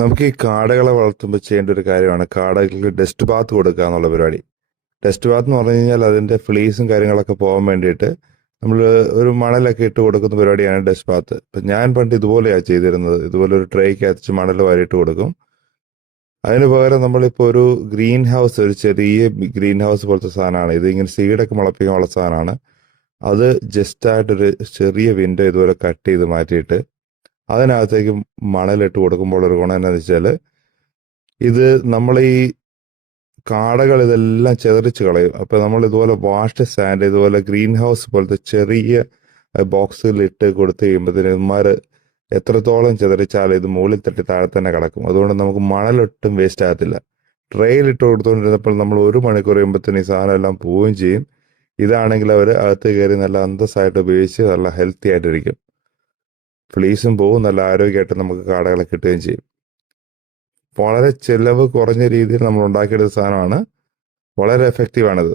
നമുക്ക് ഈ കാടകളെ വളർത്തുമ്പോൾ ചെയ്യേണ്ട ഒരു കാര്യമാണ് കാടകൾക്ക് ഡസ്റ്റ് ബാത്ത് കൊടുക്കുക എന്നുള്ള പരിപാടി. ഡസ്റ്റ് ബാത്ത് എന്ന് പറഞ്ഞു കഴിഞ്ഞാൽ അതിന്റെ ഫ്ലീസും കാര്യങ്ങളൊക്കെ പോകാൻ വേണ്ടിയിട്ട് നമ്മൾ ഒരു മണലൊക്കെ ഇട്ട് കൊടുക്കുന്ന പരിപാടിയാണ് ഡസ്റ്റ് ബാത്ത്. ഇപ്പം ഞാൻ പണ്ട് ഇതുപോലെയാണ് ചെയ്തിരുന്നത്. ഇതുപോലെ ഒരു ട്രേക്ക് അകത്ത് മണൽ വാരിയിട്ട് കൊടുക്കും. അതിന് പകരം നമ്മളിപ്പോൾ ഒരു ഗ്രീൻ ഹൗസ്, ഒരു ചെറിയ ഗ്രീൻ ഹൗസ് പോലത്തെ സാധനമാണ് ഇത്. ഇങ്ങനെ സീഡൊക്കെ മുളപ്പിക്കാനുള്ള സാധനമാണ് അത്. ജസ്റ്റ് ആയിട്ടൊരു ചെറിയ വിൻഡോ ഇതുപോലെ കട്ട് ചെയ്ത് മാറ്റിയിട്ട് അതിനകത്തേക്ക് മണലിട്ട് കൊടുക്കുമ്പോൾ ഒരു ഗുണം എന്താണെന്ന് വെച്ചാൽ, ഇത് നമ്മൾ ഈ കാടകൾ ഇതെല്ലാം ചെതറിച്ച് കളയും. അപ്പം നമ്മൾ ഇതുപോലെ വാഷ്ഡ് സാൻഡ്, ഇതുപോലെ ഗ്രീൻ ഹൗസ് പോലത്തെ ചെറിയ ബോക്സുകളിൽ ഇട്ട് കൊടുത്തു കഴിയുമ്പോഴത്തേന് ഇവന്മാർ എത്രത്തോളം ചെതറിച്ചാലും ഇത് മുകളിൽ തട്ടി താഴെ തന്നെ കിടക്കും. അതുകൊണ്ട് നമുക്ക് മണലൊട്ടും വേസ്റ്റ് ആകത്തില്ല. ട്രെയിലിട്ട് കൊടുത്തുകൊണ്ടിരുന്നപ്പോൾ നമ്മൾ 1 മണിക്കൂർ കഴിയുമ്പോഴത്തേന് ഈ സാധനം എല്ലാം പോവുകയും ചെയ്യും. ഇതാണെങ്കിൽ അവർ അകത്ത് കയറി നല്ല അന്തസ്സായിട്ട് ഉപയോഗിച്ച് നല്ല ഹെൽത്തി ആയിട്ടിരിക്കും. ഫ്ലീസും പോവും, നല്ല ആരോഗ്യമായിട്ട് നമുക്ക് കാടകളെ കിട്ടുകയും ചെയ്യും. വളരെ ചിലവ് കുറഞ്ഞ രീതിയിൽ നമ്മൾ ഉണ്ടാക്കിയെടുത്ത സാധനമാണ്. വളരെ എഫക്റ്റീവാണിത്.